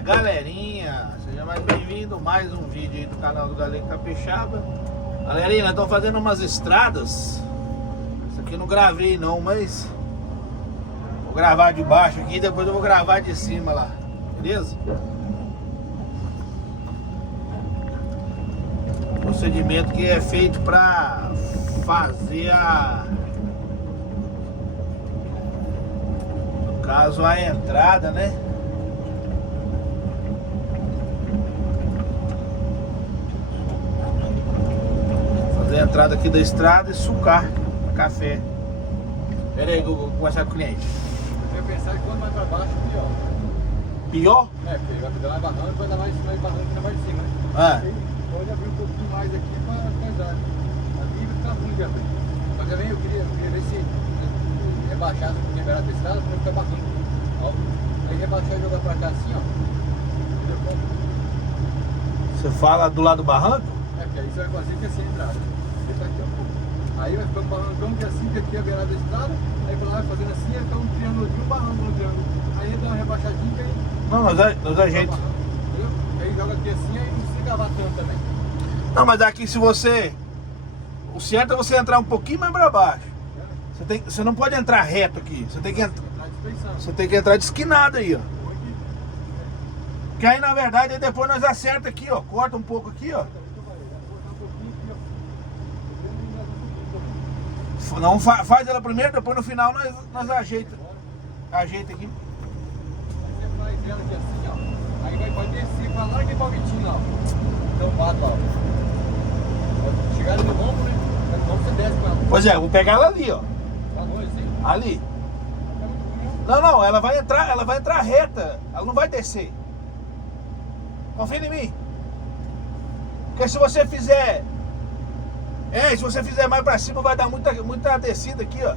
galerinha, seja mais bem-vindo a mais um vídeo aí do canal do Galinho Capixaba. Galerinha, nós estamos fazendo umas estradas. Isso aqui eu não gravei não, mas vou gravar de baixo aqui, depois eu vou gravar de cima lá, beleza? Procedimento que é feito para fazer no caso a entrada, né? Fazer a entrada aqui da estrada e sucar café. Pera aí que eu vou conversar com o cliente. Eu pensar que quanto mais pra baixo, pior. Pior? É, porque vai dar mais barranco, vai dar mais barranco que mais de cima, né? Ah. Pode abrir um pouquinho mais aqui pra coisar. Aqui vai ficar ruim de abrir. Mas também eu queria ver se rebaixasse um pouquinho a estrada pra não ficar barranco. Ó. Aí rebaixar e jogar pra cá assim, ó. Entendeu como? Você fala do lado do barranco? É, porque aí você vai fazer que assim a entrada. Deixa aqui, ó. Aí vai ficar um barrancão que assim, que aqui é a beirada da estrada. Aí pra lá vai fazendo assim, aí fica um triângulo aqui, um barranco no triângulo. Aí dá uma rebaixadinha e aí. Não, nós ajeitamos. Entendeu? Aí joga aqui assim, aí não precisa cavar tanto também. Não, mas aqui se você... O certo é você entrar um pouquinho mais para baixo. Você não pode entrar reto aqui. Você tem que entrar de esquinada aí, ó. Que aí na verdade aí depois nós acerta aqui, ó. Corta um pouco aqui, ó. Não, faz ela primeiro, depois no final nós ajeita aqui. Você faz ela aqui assim, ó. Aí vai descer pra lá que é pra Vitinho, ó. Tampado, ó. Chegar ali no lombo, né? No lombo você desce com ela. Pois é, eu vou pegar ela ali, ó. Tá longe, assim? Ali. Não, ela vai entrar reta. Ela não vai descer. Confia em mim. Porque se você fizer... se você fizer mais pra cima vai dar muita descida aqui, ó.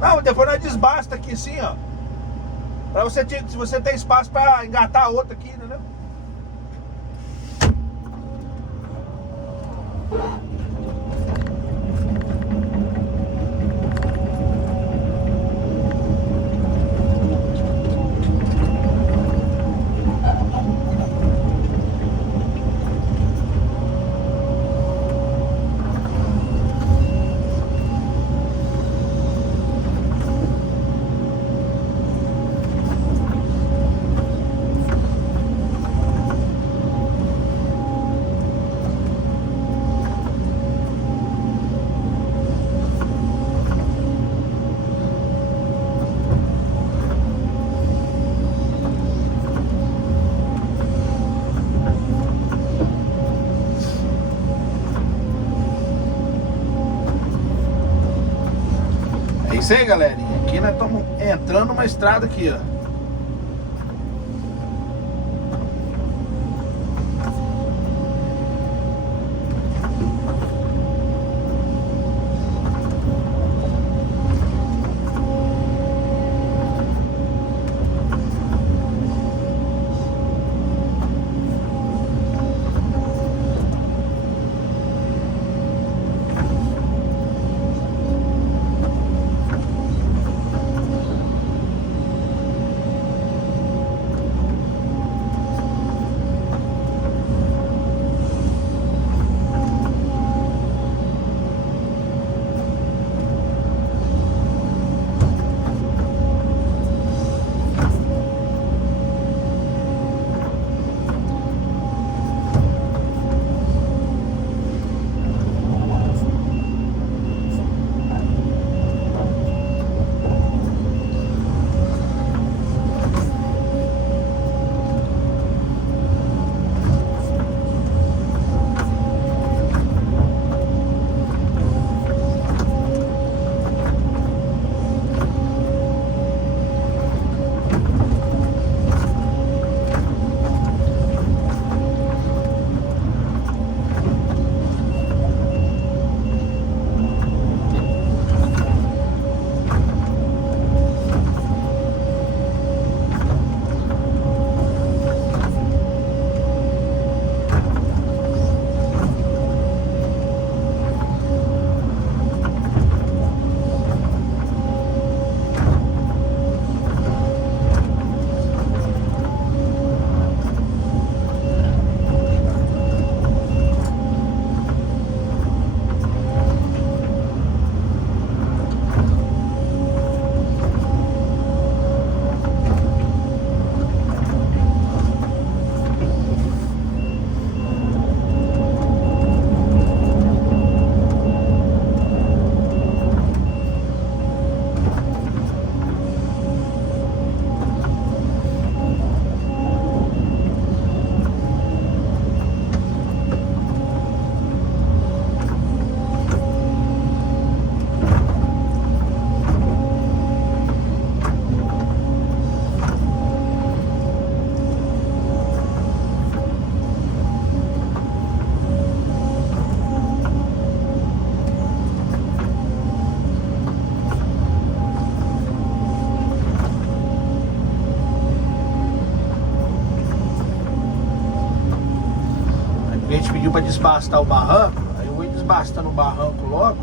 Não, depois nós desbasta aqui assim, ó. Pra você, se você tem espaço pra engatar a outra aqui, entendeu? É isso aí, galerinha. Aqui nós estamos entrando numa estrada aqui, ó. pediu pra desbastar o barranco, aí eu vou desbastando o barranco logo,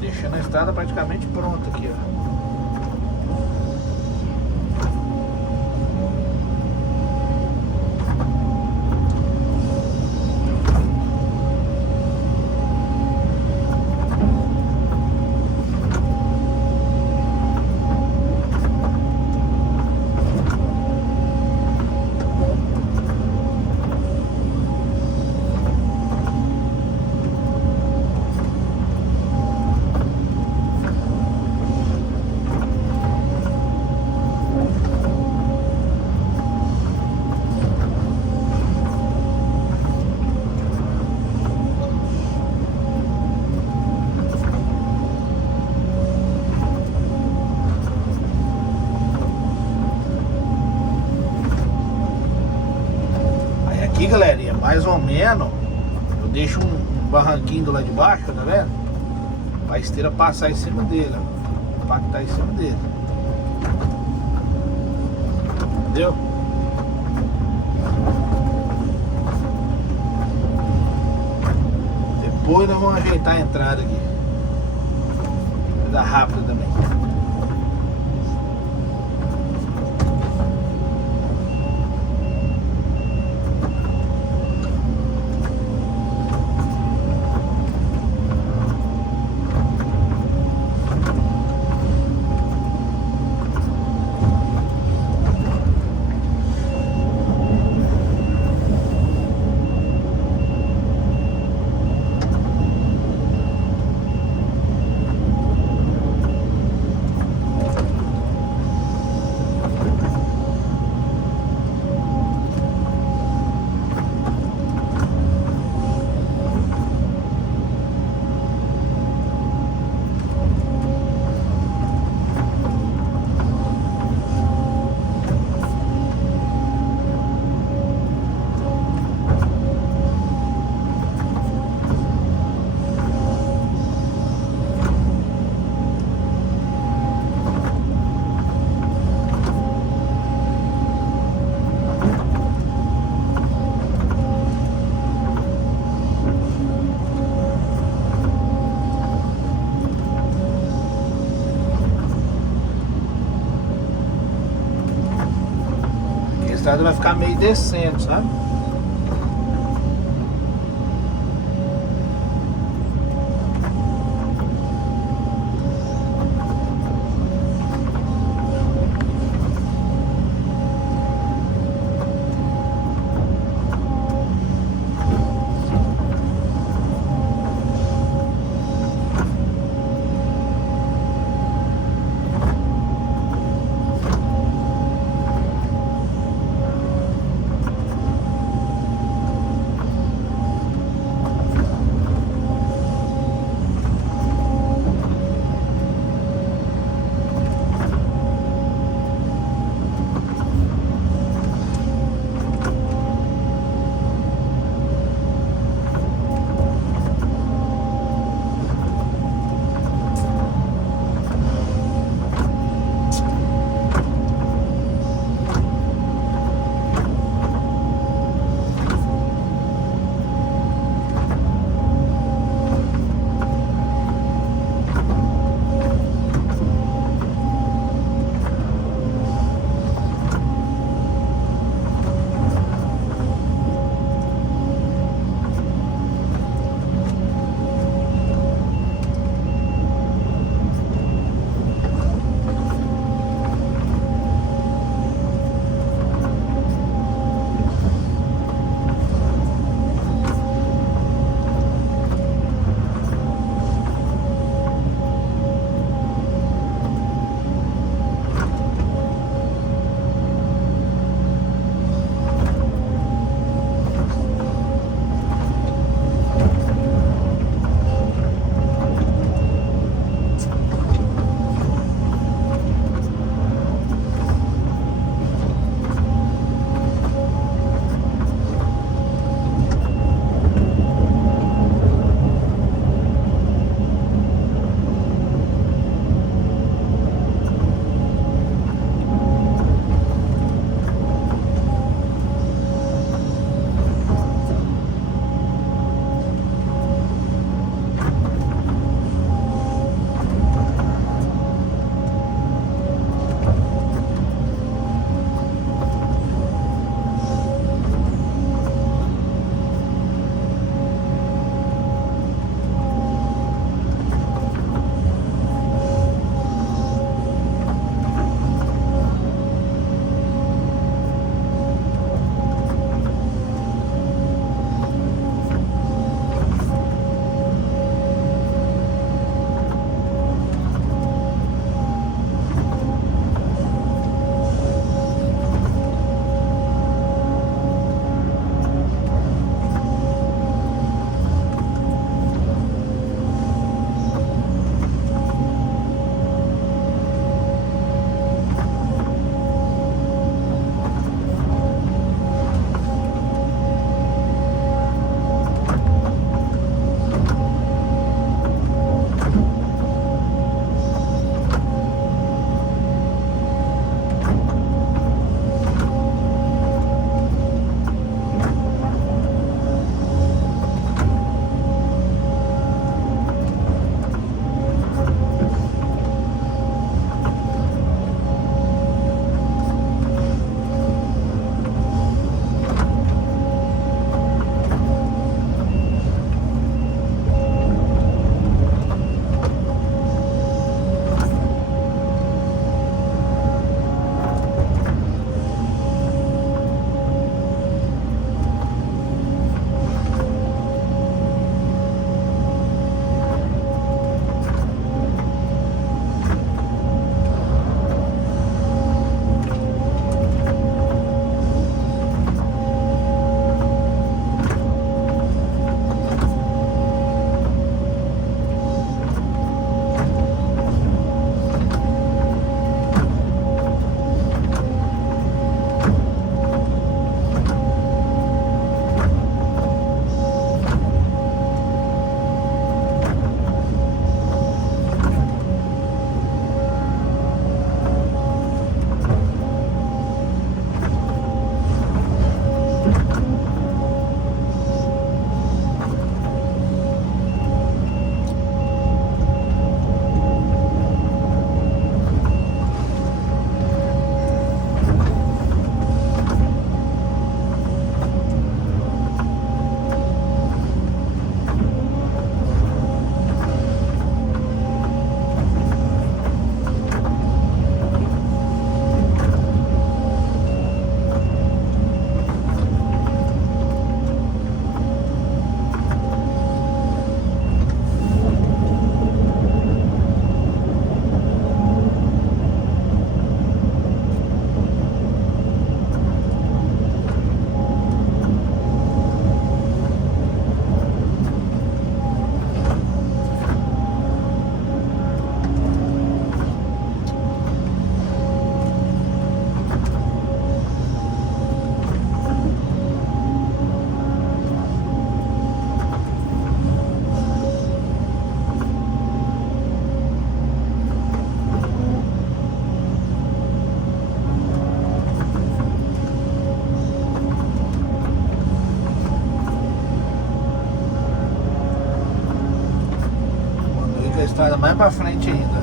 deixando a estrada praticamente pronta aqui, ó. Aqui, galerinha, mais ou menos eu deixo um barranquinho do lado de baixo, tá vendo? Pra esteira passar em cima dele, ó. Impactar em cima dele. Entendeu? Depois nós vamos ajeitar a entrada aqui. Vai dar rápido também. A estrada vai ficar meio descendo, sabe? pra frente ainda.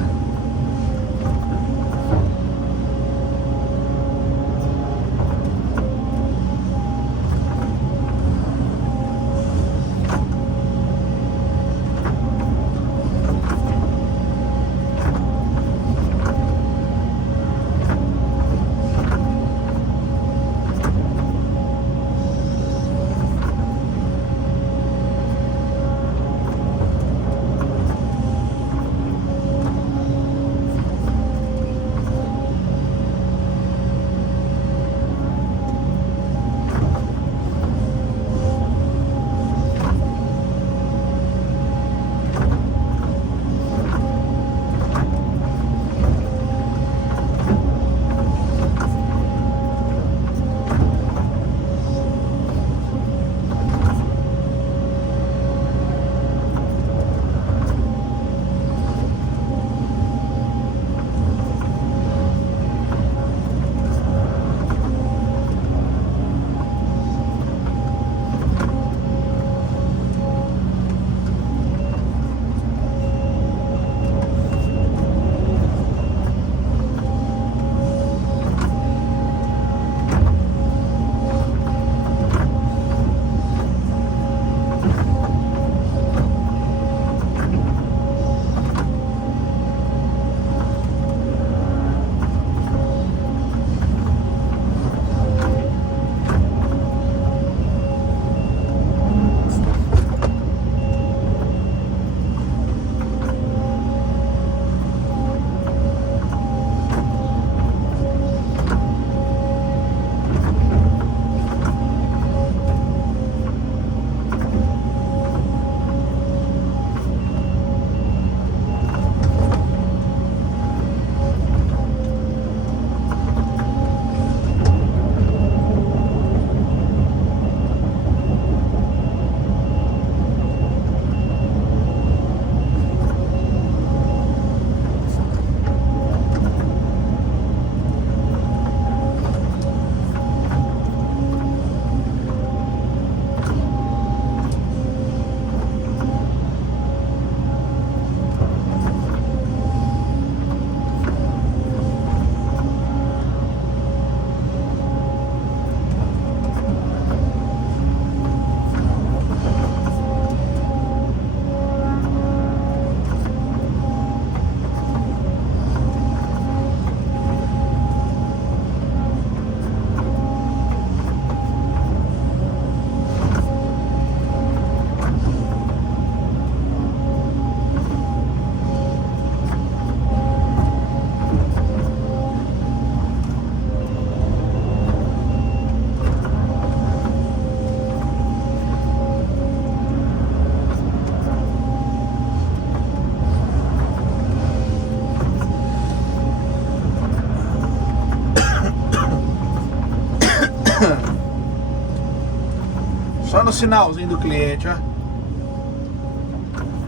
Só no sinalzinho do cliente, ó.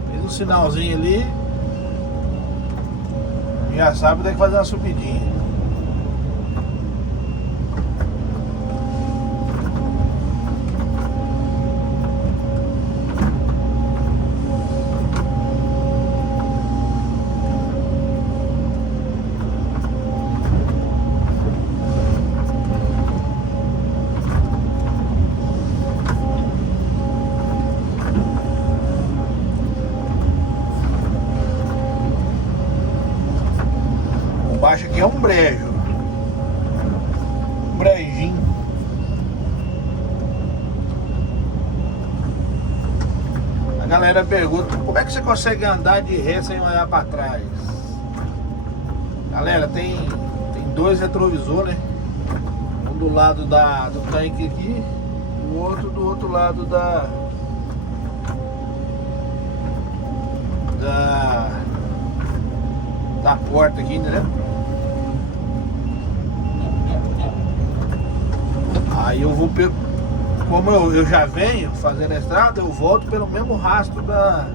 Fez um sinalzinho ali. Já sabe, tem que fazer uma subidinha. Baixo aqui é um brejo. Um brejinho. A galera pergunta: como é que você consegue andar de ré sem olhar para trás? Galera, tem dois retrovisores, né? Um do lado do tanque aqui, o outro do outro lado da porta aqui, entendeu? Aí eu vou, como eu já venho fazendo a estrada, eu volto pelo mesmo rastro da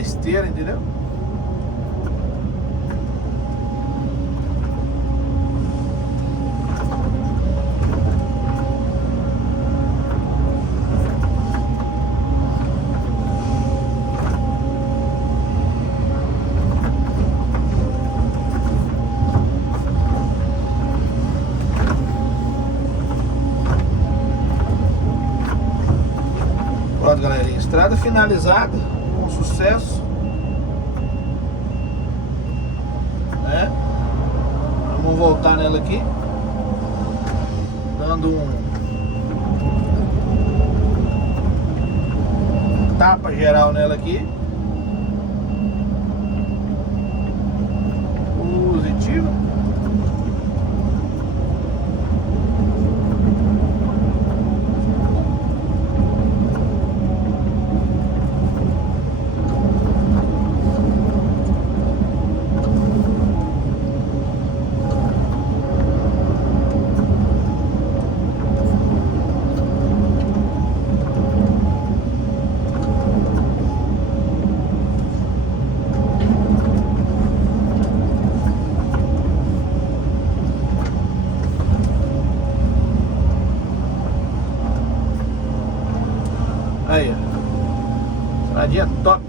esteira, entendeu? Pronto, galerinha. Estrada finalizada. Com sucesso. Né? Vamos voltar nela aqui. Dando um tapa geral nela aqui. Positivo. Aí, ó. Estradinha top.